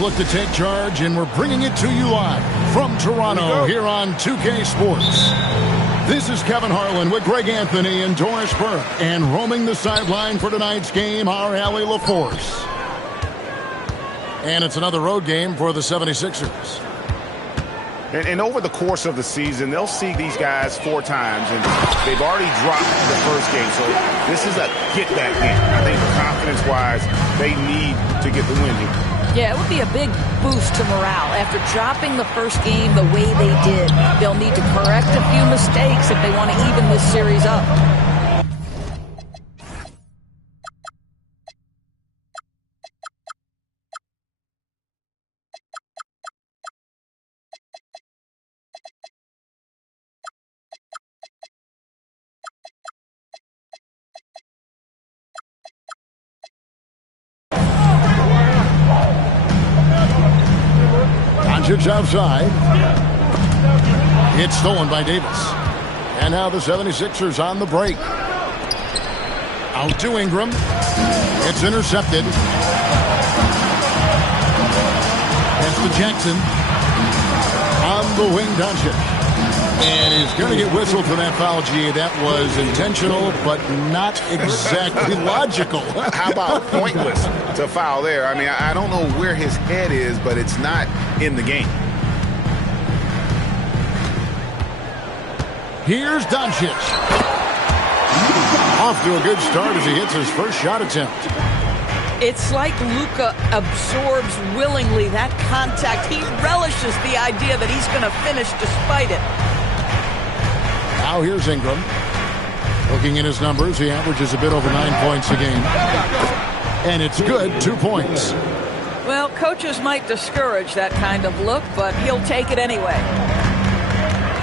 Look to take charge, and we're bringing it to you live from Toronto here on 2K Sports. This is Kevin Harlan with Greg Anthony and Doris Burke, and roaming the sideline for tonight's game, our Allie LaForce. And it's another road game for the 76ers. And over the course of the season, they'll see these guys 4 times, and they've already dropped the first game. So this is a get-back game. I think confidence-wise, they need to get the win here. Yeah, it would be a big boost to morale. After dropping the first game the way they did, they'll need to correct a few mistakes if they want to even this series up. Doncic outside. It's stolen by Davis. And now the 76ers on the break. Out to Ingram. It's intercepted. That's to Jackson. On the wing, Doncic. And he's going to get whistled for that foul, G. That was intentional, but not exactly logical. How about pointless to foul there? I mean, I don't know where his head is, but it's not in the game. Here's Doncic. Off to a good start as he hits his first shot attempt. It's like Hookah absorbs willingly that contact. He relishes the idea that he's going to finish despite it. Now here's Ingram. Looking at his numbers, he averages a bit over 9 points a game. And it's good, 2 points. Well, coaches might discourage that kind of look, but he'll take it anyway.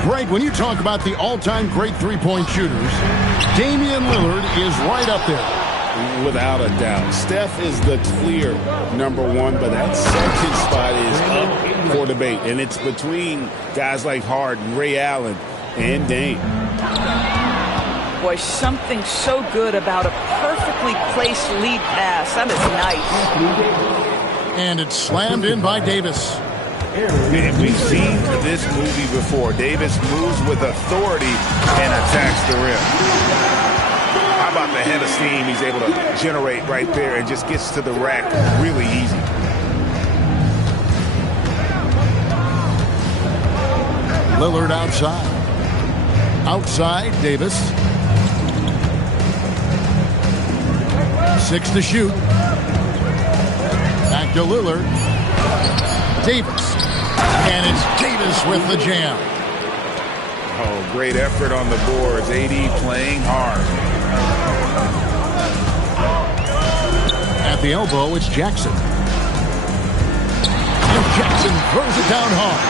Greg, when you talk about the all-time great three-point shooters, Damian Lillard is right up there. Without a doubt. Steph is the clear #1, but that second spot is up for debate. And it's between guys like Harden, Ray Allen, and Dame. Boy, something so good about a perfectly placed lead pass. That is nice. And it's slammed in by Davis. We've seen this movie before. Davis moves with authority and attacks the rim. How about the head of steam he's able to generate right there and just gets to the rack really easy. Lillard outside. Outside, Davis. 6 to shoot. Back to Lillard. Davis. And it's Davis with the jam. Oh, great effort on the boards. AD playing hard. At the elbow, it's Jackson. And Jackson throws it down hard.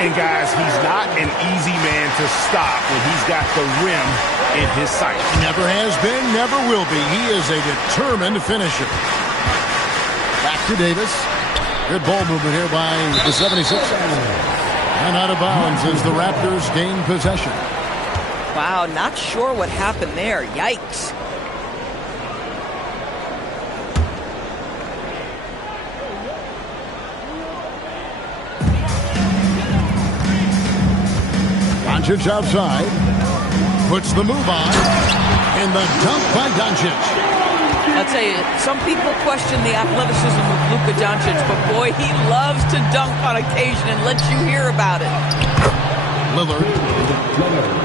And guys, he's not an easy man to stop when he's got the rim in his sight. Never has been, never will be. He is a determined finisher. Back to Davis. Good ball movement here by the 76ers. And out of bounds as the Raptors gain possession. Wow, not sure what happened there. Yikes. Doncic outside. Puts the move on. And the dunk by Doncic. I'll tell you, some people question the athleticism of Luka Doncic, but boy, he loves to dunk on occasion and lets you hear about it. Lillard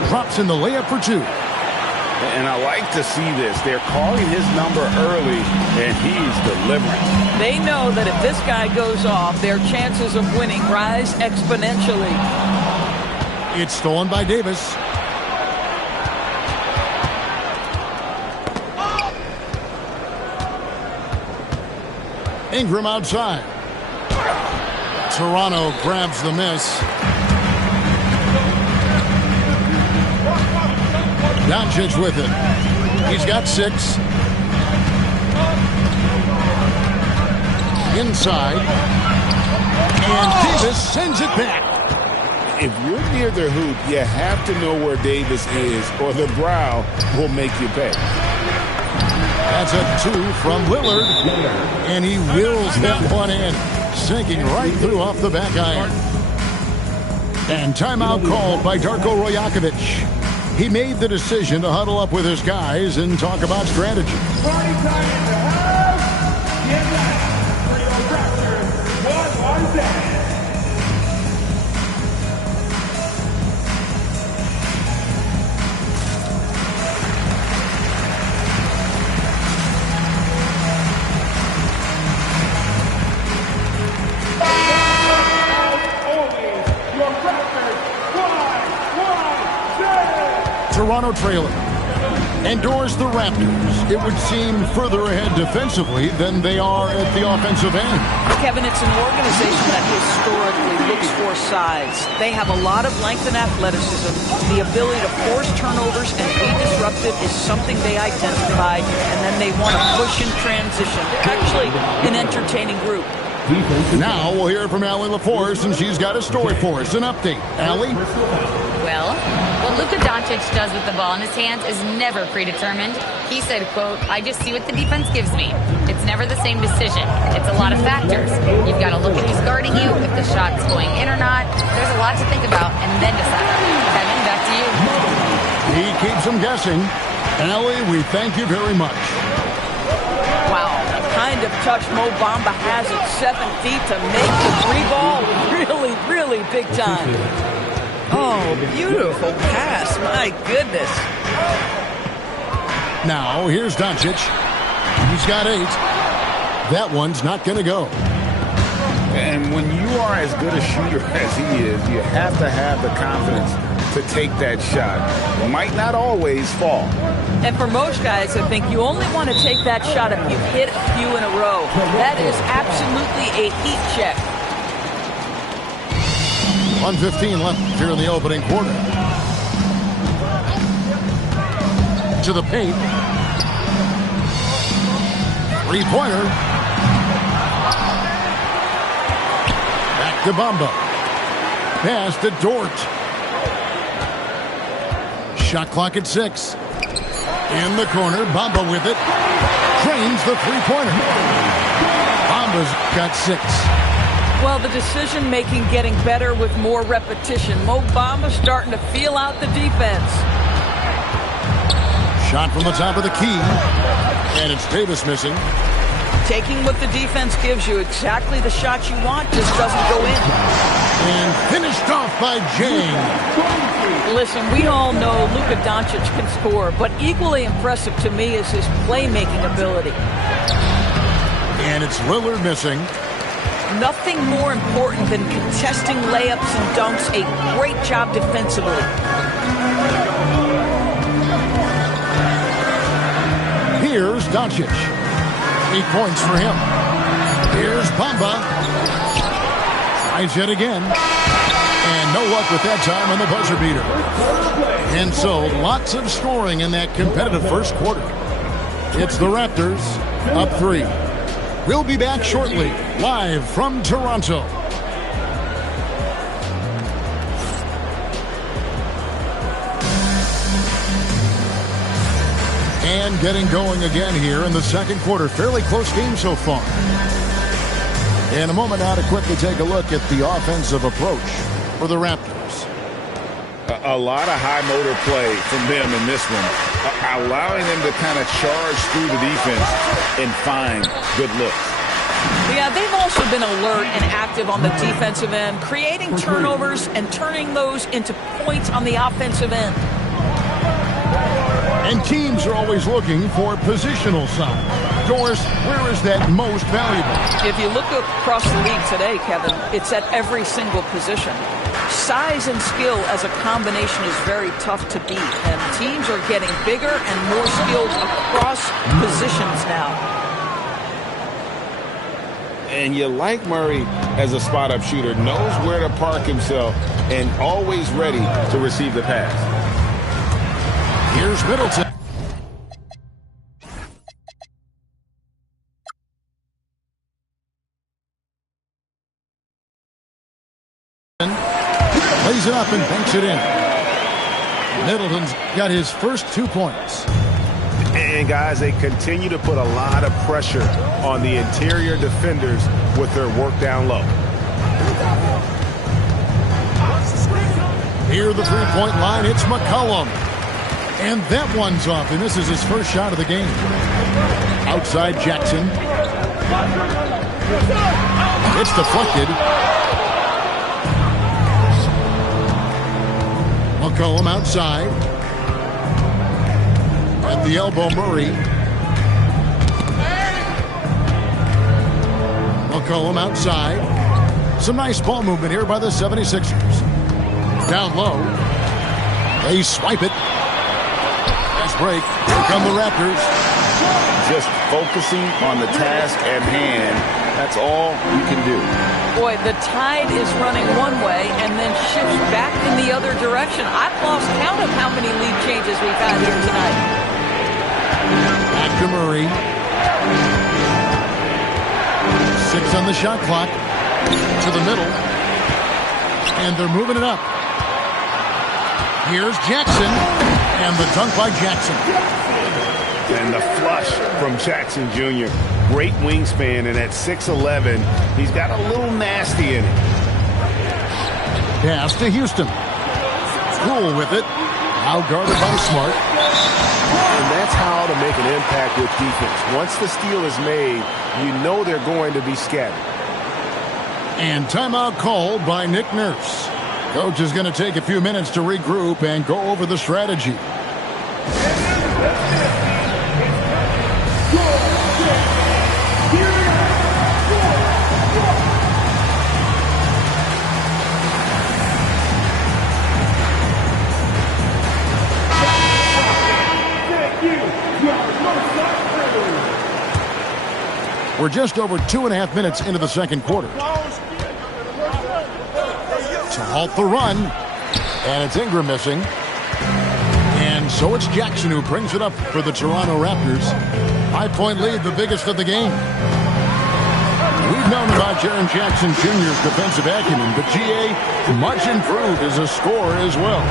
drops in the layup for 2. And I like to see this. They're calling his number early, and he's delivering. They know that if this guy goes off, their chances of winning rise exponentially. It's stolen by Davis. Ingram outside. Toronto grabs the miss. Doncic with it. He's got 6. Inside. And Davis sends it back. If you're near the hoop, you have to know where Davis is, or the brow will make you pay. That's a 2 from Lillard. And he wills that one in, sinking right through off the back iron. And timeout called by Darko Rajakovic. He made the decision to huddle up with his guys and talk about strategy. Party time in the house. Get that for your Raptors. What was that? Toronto trailing. Endures the Raptors. It would seem further ahead defensively than they are at the offensive end. Kevin, it's an organization that historically looks for size. They have a lot of length and athleticism. The ability to force turnovers and be disruptive is something they identified, and then they want to push in transition. They're actually an entertaining group. Now we'll hear from Allie LaForce, and she's got a story for us. An update. Allie? Well, what Luka Doncic does with the ball in his hands is never predetermined. He said, quote, "I just see what the defense gives me. It's never the same decision. It's a lot of factors. You've got to look at who's guarding you, if the shot's going in or not. There's a lot to think about, and then decide." Kevin, back to you. He keeps them guessing. Allie, we thank you very much. Wow, the kind of touch Mo Bamba has at 7 feet to make the three ball really, really big time. Oh, beautiful pass. My goodness. Now, here's Doncic. He's got 8. That one's not going to go. And when you are as good a shooter as he is, you have to have the confidence to take that shot. It might not always fall. And for most guys, I think you only want to take that shot if you hit a few in a row. That is absolutely a heat check. 1:15 left here in the opening quarter. To the paint. Three-pointer. Back to Bamba. Pass to Dort. Shot clock at 6. In the corner, Bamba with it. Trains the three-pointer. Bamba's got 6. Well, the decision-making getting better with more repetition. Mo Bamba starting to feel out the defense. Shot from the top of the key. And it's Davis missing. Taking what the defense gives you, exactly the shot you want, just doesn't go in. And finished off by James. Listen, we all know Luka Doncic can score, but equally impressive to me is his playmaking ability. And it's Lillard missing. Nothing more important than contesting layups and dunks. A great job defensively. Here's Doncic. 8 points for him. Here's Bamba. Tries it again. And no luck with that time on the buzzer beater. And so, lots of scoring in that competitive first quarter. It's the Raptors up 3. We'll be back shortly, live from Toronto. And getting going again here in the second quarter. Fairly close game so far. In a moment now to quickly take a look at the offensive approach for the Raptors. A lot of high motor play from them in this one, allowing them to kind of charge through the defense and find good looks. Yeah, they've also been alert and active on the defensive end, creating turnovers and turning those into points on the offensive end. And teams are always looking for positional size. Doris, where is that most valuable? If you look across the league today, Kevin, it's at every single position. Size and skill as a combination is very tough to beat, and teams are getting bigger and more skilled across positions now. And you like Murray as a spot-up shooter, knows where to park himself, and always ready to receive the pass. Here's Middleton. Lays it up and banks it in. Middleton's got his first 2 points. And, guys, they continue to put a lot of pressure on the interior defenders with their work down low. Near the three-point line, it's McCollum. And that one's off, and this is his first shot of the game. Outside Jackson. It's deflected. McCollum outside. At the elbow, Murray. McCollum outside. Some nice ball movement here by the 76ers. Down low. They swipe it. Fast break. Here come the Raptors. Just focusing on the task at hand. That's all you can do. Boy, the tide is running one way and then shifts back in the other direction. I've lost count of how many lead changes we've had here tonight. Back to Murray. 6 on the shot clock. To the middle. And they're moving it up. Here's Jackson. And the dunk by Jackson. And the flush from Jackson Jr. Great wingspan, and at 6'11", he's got a little nasty in it. Pass to Houston. Cool with it. Now guarded by Smart. And that's how to make an impact with defense. Once the steal is made, you know they're going to be scattered. And timeout called by Nick Nurse. Coach is going to take a few minutes to regroup and go over the strategy. We're just over 2.5 minutes into the second quarter. To halt the run. And it's Ingram missing. And so it's Jackson who brings it up for the Toronto Raptors. 5-point lead, the biggest of the game. We've known about Jaren Jackson Jr.'s defensive acumen, but G.A. much improved as a scorer as well.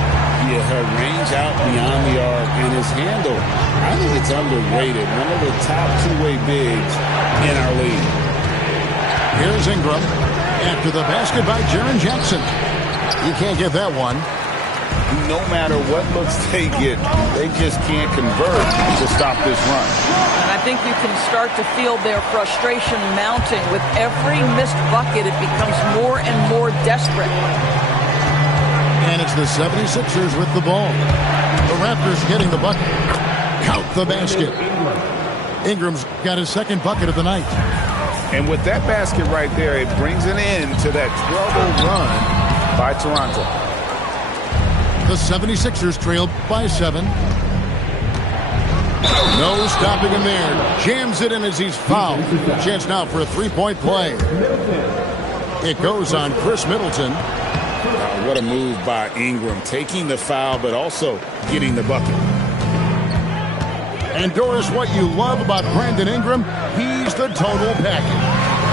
Yeah, her range out beyond the arc and his handle, I think it's underrated. One of the top two-way bigs in our league. Here's Ingram after the basket by Jaren Jackson. He can't get that one. No matter what looks they get, they just can't convert to stop this run. And I think you can start to feel their frustration mounting. With every missed bucket, it becomes more and more desperate. And it's the 76ers with the ball. The Raptors getting the bucket. Count the basket. Ingram's got his second bucket of the night. And with that basket right there, it brings an end to that 12-0 run by Toronto. The 76ers trail by 7. No stopping him there. Jams it in as he's fouled. Chance now for a three-point play. It goes on Chris Middleton. What a move by Ingram. Taking the foul, but also getting the bucket. And Doris, what you love about Brandon Ingram, he's the total package.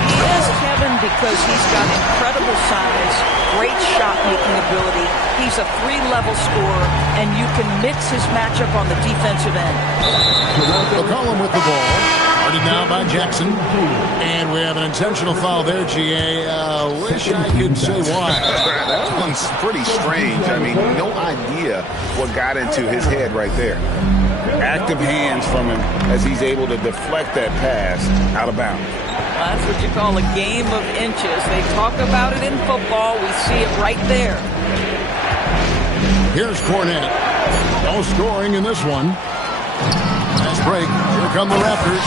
He is, Kevin, because he's got incredible size, great shot-making ability. He's a 3-level scorer, and you can mix his matchup on the defensive end. McCollum with the ball. Guarded now by Jackson. And we have an intentional foul there, G.A. Wish I could say why. That one's pretty strange. I mean, no idea what got into his head right there. Active hands from him as he's able to deflect that pass out of bounds. That's what you call a game of inches. They talk about it in football. We see it right there. Here's Cornette. No scoring in this one. Nice break. Here come the Raptors.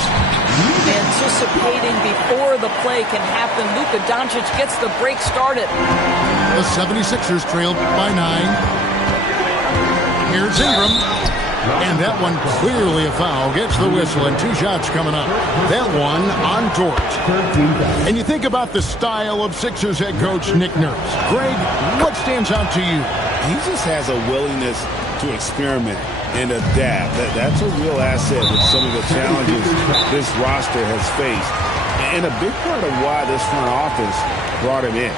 Anticipating before the play can happen, Luka Doncic gets the break started. The 76ers trailed by 9. Here's Ingram. And that one clearly a foul. Gets the whistle, and 2 shots coming up. That one on Dort. And you think about the style of Sixers head coach Nick Nurse. Greg, what stands out to you? He just has a willingness to experiment and adapt. That's a real asset with some of the challenges this roster has faced. And a big part of why this front office brought him in.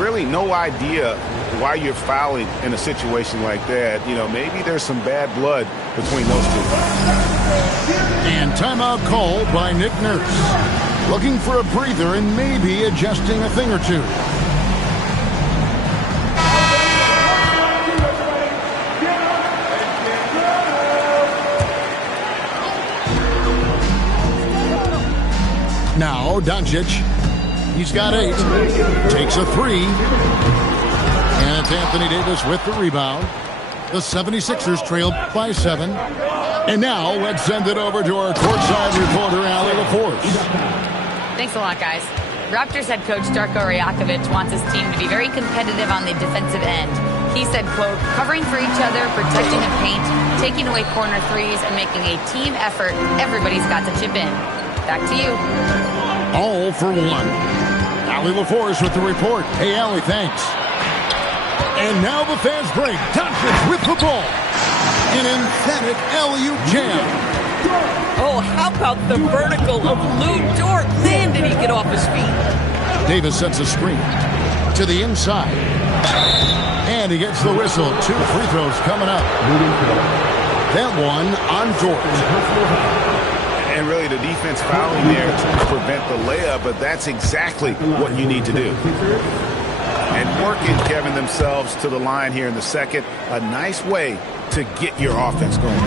really no idea why you're fouling in a situation like that. You know, maybe there's some bad blood between those two. And timeout called by Nick Nurse. Looking for a breather and maybe adjusting a thing or two. Now, Doncic. He's got 8. Takes a 3. And it's Anthony Davis with the rebound. The 76ers trailed by 7. And now, let's send it over to our courtside reporter, Allie LaForce. Thanks a lot, guys. Raptors head coach Darko Rajakovic wants his team to be very competitive on the defensive end. He said, quote, covering for each other, protecting the paint, taking away corner threes, and making a team effort. Everybody's got to chip in. Back to you. All for one. Allie LaForce with the report. Hey, Allie, thanks. And now the fast break. Doncic with the ball. An emphatic alley-oop jam. Oh, how about the vertical of Lou Dort? Man, did he get off his feet. Davis sets a screen to the inside. And he gets the whistle. 2 free throws coming up. That one on Dort. And really the defense fouling there to prevent the layup, but that's exactly what you need to do. And working, Kevin, themselves to the line here in the second. A nice way to get your offense going.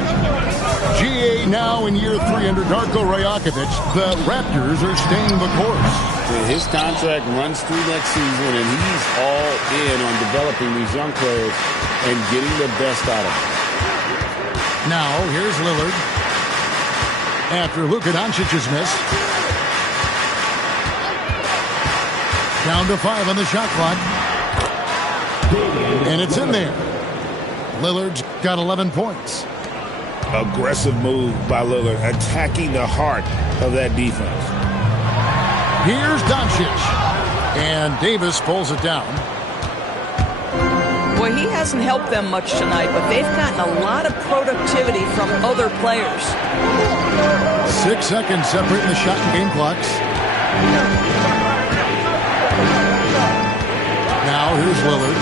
GA now in year 3 under Darko Rajakovic. The Raptors are staying the course. His contract runs through next season, and he's all in on developing these young players and getting the best out of them. Now, here's Lillard. After Luka Doncic's miss. Down to 5 on the shot clock. And it's in there. Lillard's got 11 points. Aggressive move by Lillard, attacking the heart of that defense. Here's Doncic. And Davis pulls it down. Boy, he hasn't helped them much tonight, but they've gotten a lot of productivity from other players. 6 seconds separating the shot and game clocks. Now here's Lillard.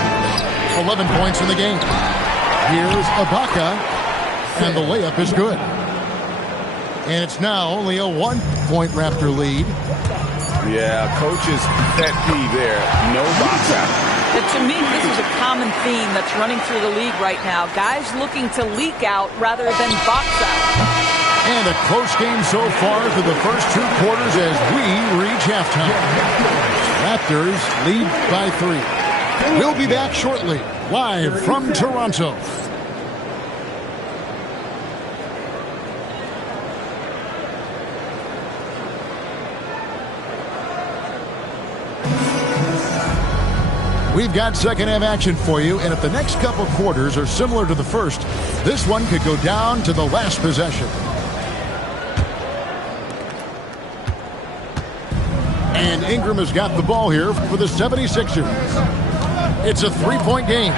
11 points in the game. Here's Ibaka. And the layup is good. And it's now only a 1-point Raptor lead. Yeah, coach's pet peeve there. No box out. But to me, this is a common theme that's running through the league right now. Guys looking to leak out rather than box out. And a close game so far through the first 2 quarters as we reach halftime. Raptors lead by 3. We'll be back shortly, live from Toronto. We've got second half action for you, and if the next couple quarters are similar to the first, this one could go down to the last possession. And Ingram has got the ball here for the 76ers. It's a 3-point game.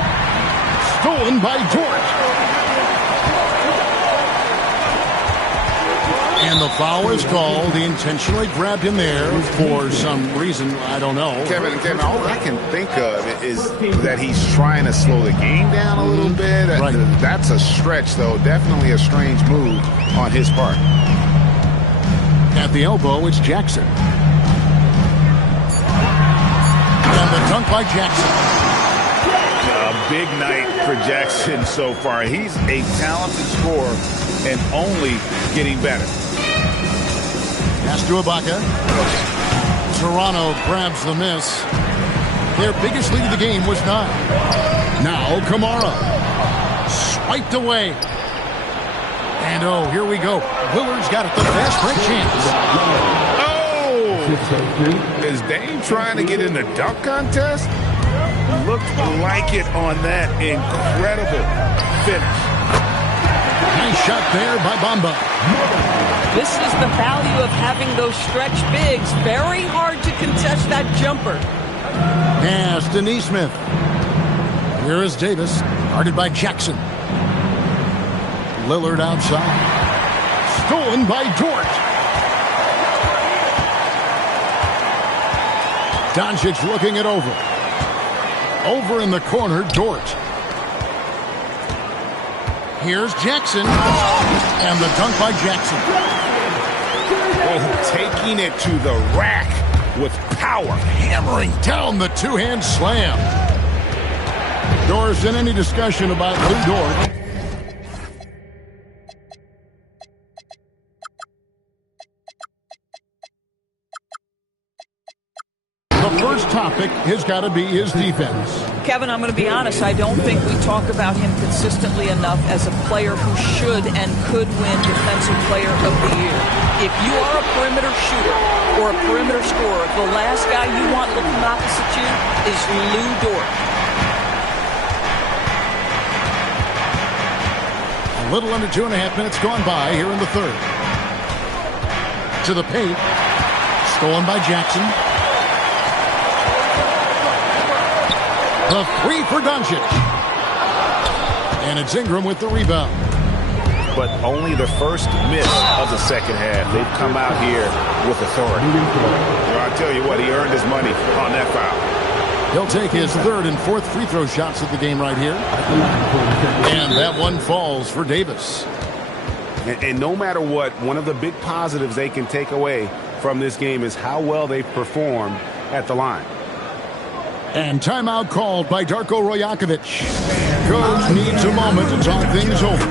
Stolen by Dort. And the foul is called. He intentionally grabbed him there for some reason. I don't know. Kevin, all I can think of is that he's trying to slow the game down a little bit. Right. That's a stretch, though. Definitely a strange move on his part. At the elbow, it's Jackson. And the dunk by Jackson. A big night for Jackson so far. He's a talented scorer and only getting better. Pass to Ibaka. Toronto grabs the miss. Their biggest lead of the game was 9. Now Kamara. Swiped away. And oh, here we go. Lillard's got it. The fast break chance. Is Dame trying to get in the dunk contest? Looked like it on that incredible finish. Nice shot there by Bamba. This is the value of having those stretch bigs. Very hard to contest that jumper. Pass to Nesmith. Here is Davis, guarded by Jackson. Lillard outside. Stolen by Dort. Doncic looking it over. Over in the corner, Dort. Here's Jackson. And the dunk by Jackson. Oh, taking it to the rack with power. Hammering down the two-hand slam. Doris, in any discussion about Lou Dort? The first topic has got to be his defense. Kevin, I'm going to be honest. I don't think we talk about him consistently enough as a player who should and could win Defensive Player of the Year. If you are a perimeter shooter or a perimeter scorer, the last guy you want looking opposite you is Lou Dort. A little under 2.5 minutes gone by here in the third. To the paint. Stolen by Jackson. The three for Doncic. And it's Ingram with the rebound. But only the first miss of the second half. They've come out here with authority. Well, I'll tell you what, he earned his money on that foul. He'll take his third and fourth free throw shots of the game right here. And that one falls for Davis. And no matter what, one of the big positives they can take away from this game is how well they performed at the line. And timeout called by Darko Rajakovic. Coach needs a moment to talk things over.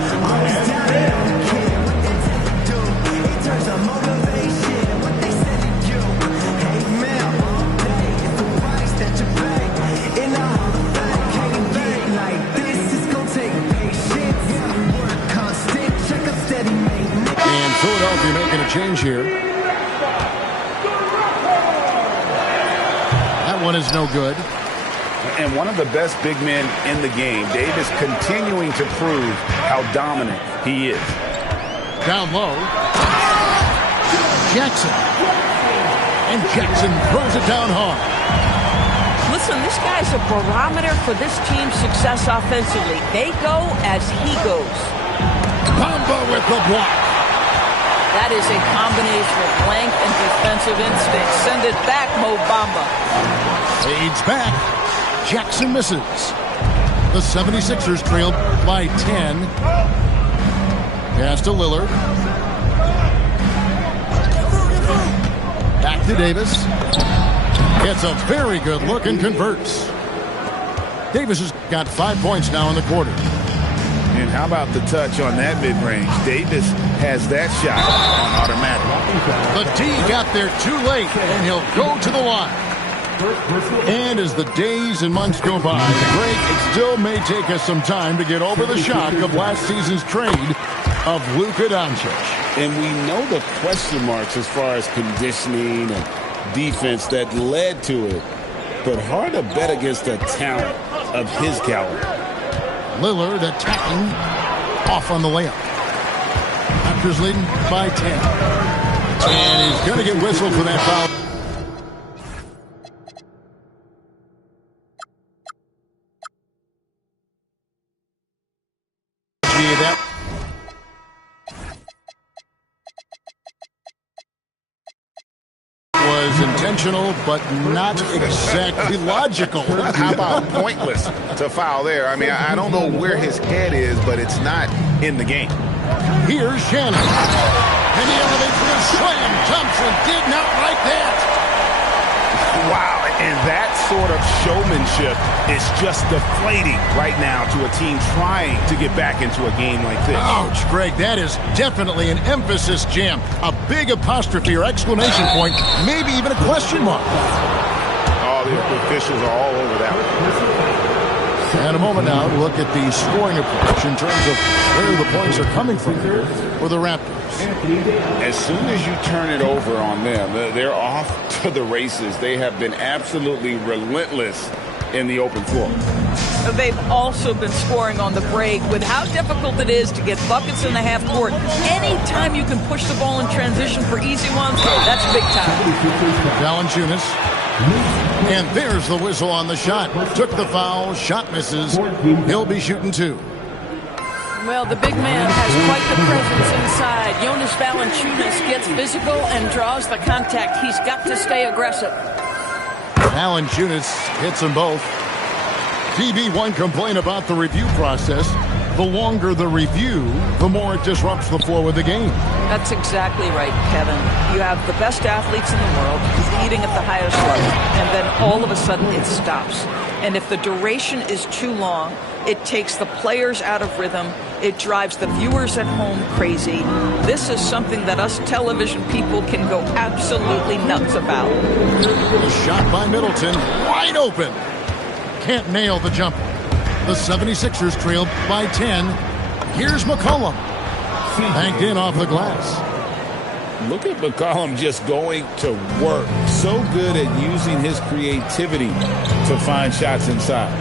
And Philadelphia making a change here. That one is no good. And one of the best big men in the game, Davis, continuing to prove how dominant he is. Down low. Jackson. And Jackson throws it down hard. Listen, this guy's a barometer for this team's success offensively. They go as he goes. Bamba with the block. That is a combination of length and defensive instinct. Send it back, Mo Bamba. Fades back. Jackson misses. The 76ers trailed by 10. Pass to Lillard. Back to Davis. Gets a very good look and converts. Davis has got 5 points now in the quarter. And how about the touch on that mid-range? Davis has that shot on automatic. The D got there too late, and he'll go to the line. And as the days and months go by, Greg, it still may take us some time to get over the shock of last season's trade of Luka Doncic. And we know the question marks as far as conditioning and defense that led to it. But hard to bet against the talent of his caliber. Lillard attacking off on the layup. Raptors leading by 10. And he's going to get whistled for that foul. That was intentional, but not exactly logical. How about pointless to foul there? I mean, I don't know where his head is, but it's not in the game. Here's Shannon. And he elevates for a slam. Thompson did not like that. Wow, and that sort of showmanship is just deflating right now to a team trying to get back into a game like this. Ouch, Greg, that is definitely an emphasis jam. A big apostrophe or exclamation point, maybe even a question mark. Oh, the officials are all over that one. And a moment now, look at the scoring approach in terms of where the points are coming from here for the Raptors. As soon as you turn it over on them, they're off to the races. They have been absolutely relentless in the open floor. They've also been scoring on the break. With how difficult it is to get buckets in the half court, anytime you can push the ball in transition for easy ones, that's big time. Valanciunas. And there's the whistle on the shot. Took the foul, shot misses. He'll be shooting two. Well, the big man has quite the presence inside. Jonas Valanciunas gets physical and draws the contact. He's got to stay aggressive. Valanciunas hits them both. DB, one complaint about the review process. The longer the review, the more it disrupts the flow of the game. That's exactly right, Kevin. You have the best athletes in the world competing at the highest level, and then all of a sudden it stops. And if the duration is too long, it takes the players out of rhythm. It drives the viewers at home crazy. This is something that us television people can go absolutely nuts about. The shot by Middleton, wide open. Can't nail the jumper. The 76ers trailed by 10. Here's McCollum. Banked in off the glass. Look at McCollum just going to work. So good at using his creativity to find shots inside.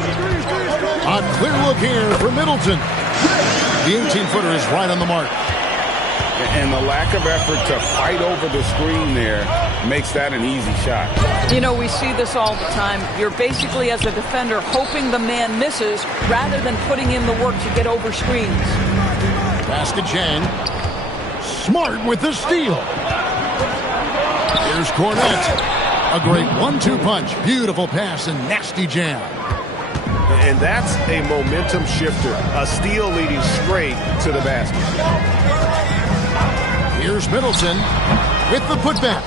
A clear look here for Middleton. The 18-footer is right on the mark. And the lack of effort to fight over the screen there makes that an easy shot. You know, we see this all the time. You're basically, as a defender, hoping the man misses rather than putting in the work to get over screens. Basket Jang. Smart with the steal. Here's Cornette. A great 1-2 punch. Beautiful pass and nasty jam. And that's a momentum shifter. A steal leading straight to the basket. Here's Middleton with the putback.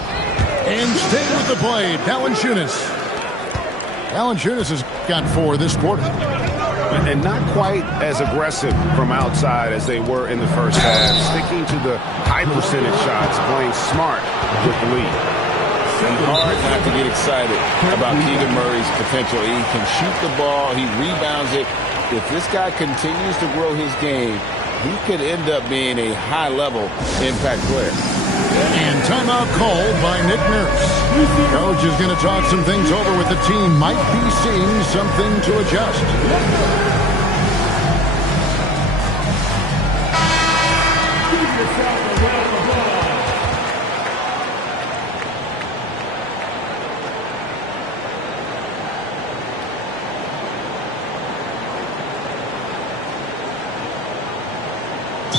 And stay with the play, Valanciunas. Valanciunas has got 4 this quarter. And not quite as aggressive from outside as they were in the first half. Sticking to the high percentage shots, playing smart with the lead. And hard not to get excited about Keegan Murray's potential. He can shoot the ball. He rebounds it. If this guy continues to grow his game, he could end up being a high-level impact player. And timeout called by Nick Nurse. Coach is going to talk some things over with the team. Might be seeing something to adjust.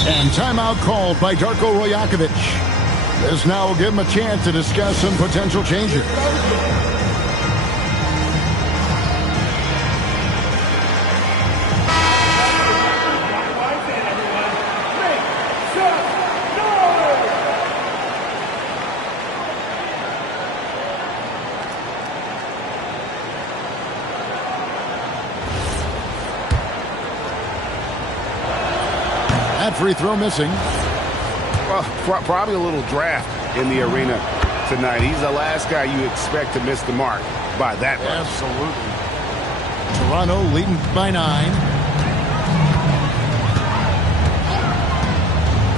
And timeout called by Darko Rajakovic. This now will give him a chance to discuss some potential changes. That free throw missing. Well, probably a little draft in the arena tonight. He's the last guy you expect to miss the mark by that much. Absolutely. Toronto leading by 9.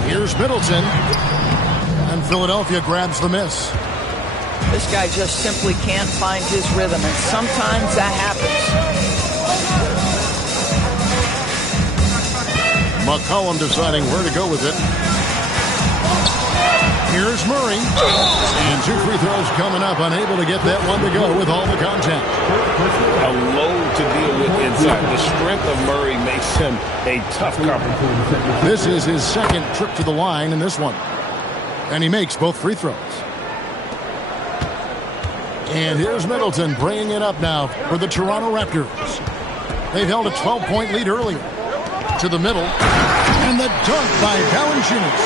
Here's Middleton. And Philadelphia grabs the miss. This guy just simply can't find his rhythm, and sometimes that happens. McCollum deciding where to go with it. Here's Murray. And 2 free throws coming up. Unable to get that one to go with all the contact. A load to deal with inside. The strength of Murray makes him a tough cover. This is his second trip to the line in this one. And he makes both free throws. And here's Middleton bringing it up now for the Toronto Raptors. They've held a 12-point lead earlier. To the middle. And the dunk by Valanciunas.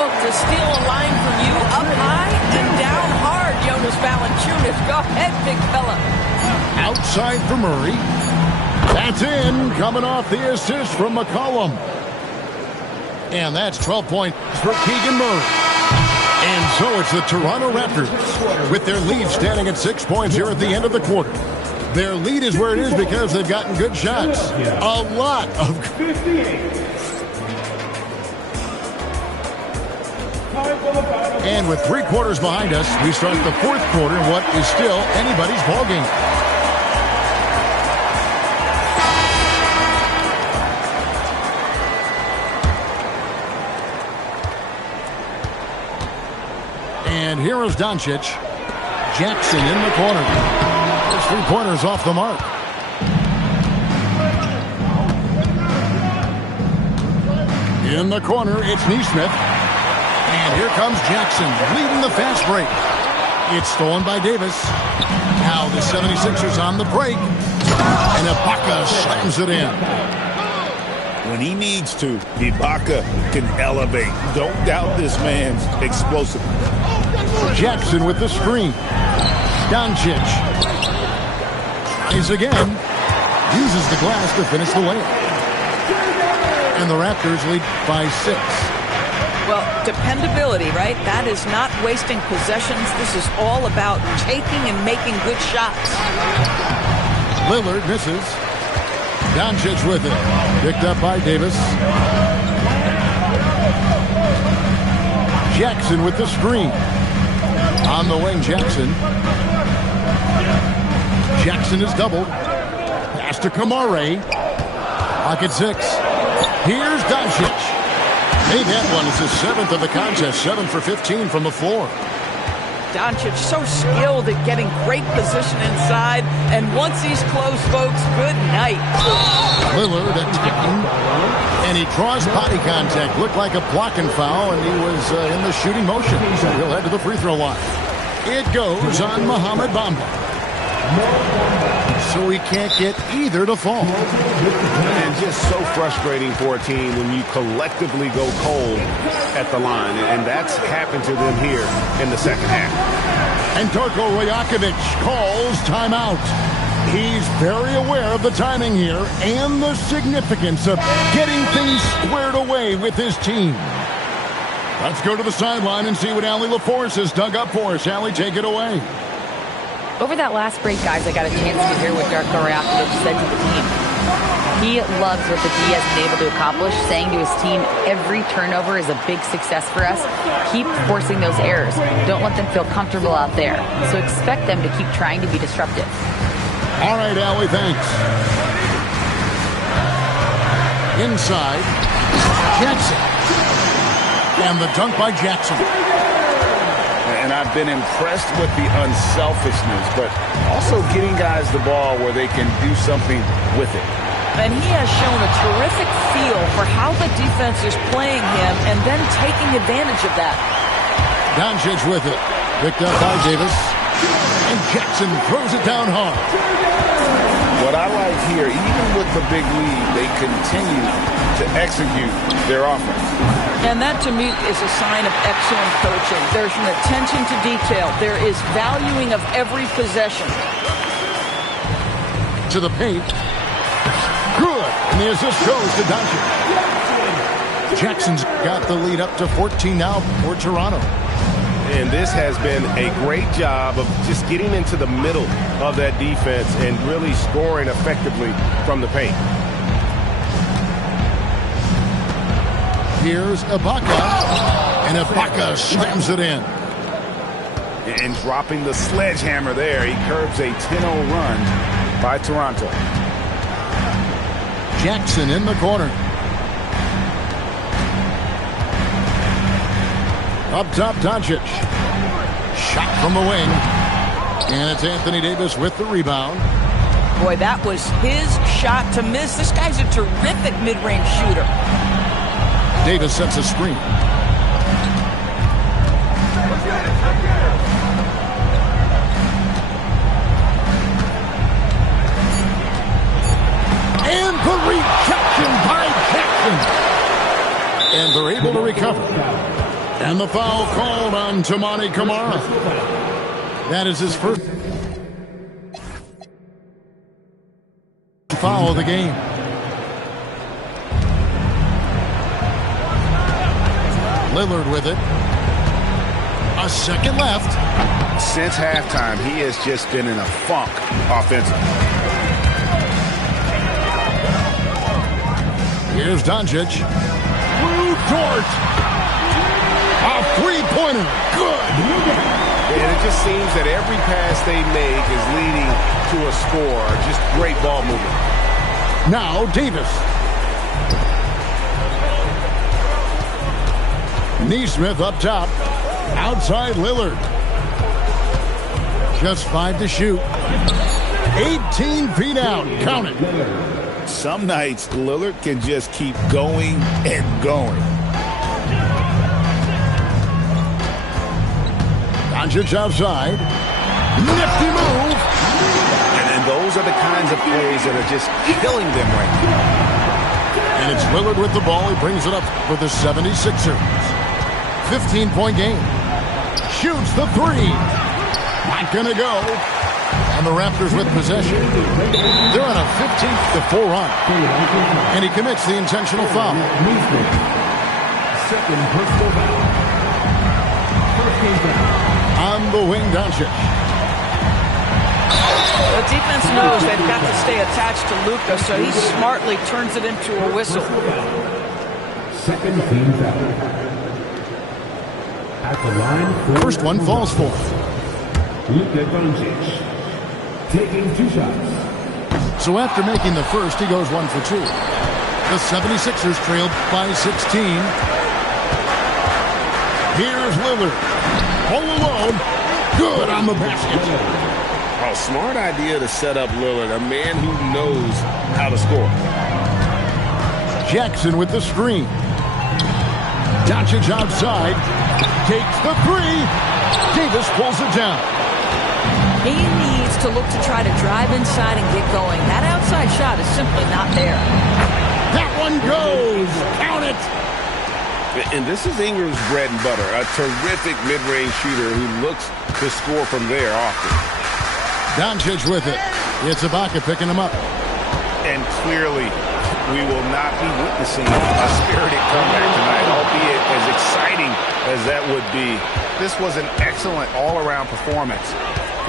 Look, to steal a line from you up high and down hard, Jonas Valanciunas. Go ahead, big fella. Outside for Murray. That's in. Coming off the assist from McCollum. And that's 12 points for Keegan Murray. And so it's the Toronto Raptors with their lead standing at 6 points here at the end of the quarter. Their lead is where it is because they've gotten good shots. A lot of... 58. And with 3 quarters behind us, we start the 4th quarter in what is still anybody's ballgame. And here is Doncic. Jackson in the corner. 3-pointers off the mark. In the corner, it's Neesmith. And here comes Jackson leading the fast break. It's stolen by Davis. Now the 76ers on the break. And Ibaka slams it in. When he needs to, Ibaka can elevate. Don't doubt this man's explosiveness. Jackson with the screen. Doncic. Tries again. Uses the glass to finish the layup. And the Raptors lead by 6. Well, dependability, right? That is not wasting possessions. This is all about taking and making good shots. Lillard misses. Doncic with it. Picked up by Davis. Jackson with the screen. On the wing, Jackson. Jackson is doubled. Pass to Kamare. Pocket 6. Here's Doncic. Hey, that one is his 7th of the contest. 7 for 15 from the floor. Doncic so skilled at getting great position inside. And once he's close, folks, good night. Lillard attacking. And he draws body contact. Looked like a blocking foul, and he was in the shooting motion. So he'll head to the free throw line. It goes on Mohamed Bamba. So he can't get either to fall. And just so frustrating for a team when you collectively go cold at the line. And that's happened to them here in the second half. And Darko Rajakovic calls timeout. He's very aware of the timing here and the significance of getting things squared away with his team. Let's go to the sideline and see what Allie LaForce has dug up for us. Allie, take it away. Over that last break, guys, I got a chance to hear what Darko Rajakovic said to the team. He loves what the D has been able to accomplish, saying to his team, every turnover is a big success for us. Keep forcing those errors. Don't let them feel comfortable out there. So expect them to keep trying to be disruptive. All right, Allie, thanks. Inside, Jackson. And the dunk by Jackson. And I've been impressed with the unselfishness, but also getting guys the ball where they can do something with it. And he has shown a terrific feel for how the defense is playing him and then taking advantage of that. Doncic with it. Picked up by Davis. And Jackson throws it down hard. What I like here, even with the big lead, they continue to execute their offense. And that, to me, is a sign of excellent coaching. There's an attention to detail. There is valuing of every possession. To the paint. Good. And the assist goes to Doncic. Jackson's got the lead up to 14 now for Toronto. And this has been a great job of just getting into the middle of that defense and really scoring effectively from the paint. Here's Ibaka. And Ibaka slams it in. And dropping the sledgehammer there, he curbs a 10-0 run by Toronto. Jackson in the corner. Up top, Doncic. Shot from the wing. And it's Anthony Davis with the rebound. Boy, that was his shot to miss. This guy's a terrific mid-range shooter. Davis sets a screen. And the rejection by Jackson. And they're able to recover. And the foul called on Toumani Camara. That is his first foul of the game. Lillard with it. A second left. Since halftime, he has just been in a funk offensively. Here's Doncic. Blue Dort. A three-pointer. Good. And it just seems that every pass they make is leading to a score. Just great ball movement. Now Davis. Neesmith up top. Outside Lillard. Just 5 to shoot. 18 feet out. Count it. Some nights, Lillard can just keep going and going. Doncic outside. Nifty move. And those those are the kinds of plays that are just killing them right now. And it's Lillard with the ball. He brings it up for the 76ers. 15-point game. Shoots the three. Not going to go. And the Raptors with possession. They're on a 15-4 run. And he commits the intentional foul. Second personal foul. First game foul. On the wing, Doncic. The defense knows they've got to stay attached to Hookah, so he smartly turns it into a whistle. Second team foul. At the line, First one falls for him. Luka Doncic taking 2 shots. So after making the first, he goes 1 for 2. The 76ers trailed by 16. Here's Lillard. All alone. Good on the basket. Oh, smart idea to set up Lillard, a man who knows how to score. Jackson with the screen. Doncic outside. Takes the three. Davis pulls it down. He needs to look to try to drive inside and get going. That outside shot is simply not there. That one goes. Count it. And this is Ingram's bread and butter, a terrific mid-range shooter who looks to score from there often. Doncic with it. It's Ibaka picking him up. And clearly, we will not be witnessing a spirited comeback tonight, albeit as exciting as that would be. This was an excellent all-around performance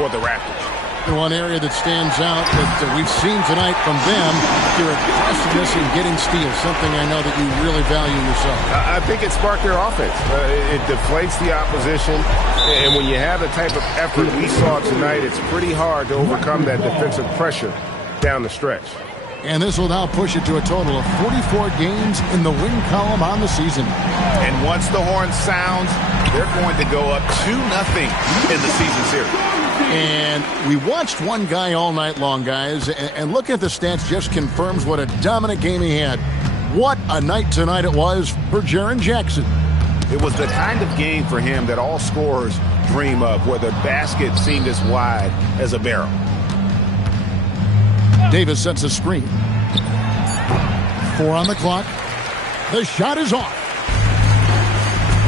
for the Raptors. And one area that stands out that we've seen tonight from them, their aggressiveness in getting steals, something I know that you really value yourself. I think it sparked their offense. It deflates the opposition, and when you have the type of effort we saw tonight, it's pretty hard to overcome that defensive pressure down the stretch. And this will now push it to a total of 44 games in the win column on the season. And once the horn sounds, they're going to go up 2-0 in the season series. And we watched one guy all night long, guys, and look at the stats just confirms what a dominant game he had. What a night tonight it was for Jaren Jackson. It was the kind of game for him that all scorers dream of, where the basket seemed as wide as a barrel. Davis sets a screen. 4 on the clock. The shot is off.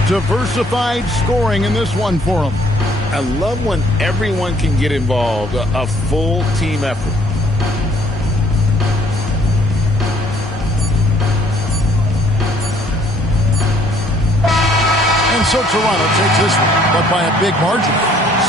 Diversified scoring in this one for him. I love when everyone can get involved, a full team effort. And so Toronto takes this one, but by a big margin.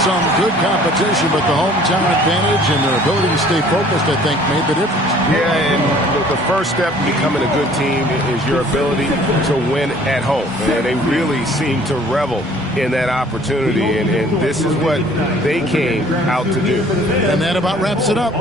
Some good competition, but the hometown advantage and their ability to stay focused, I think, made the difference. Yeah, and the first step in becoming a good team is your ability to win at home. And they really seem to revel in that opportunity, and this is what they came out to do. And that about wraps it up.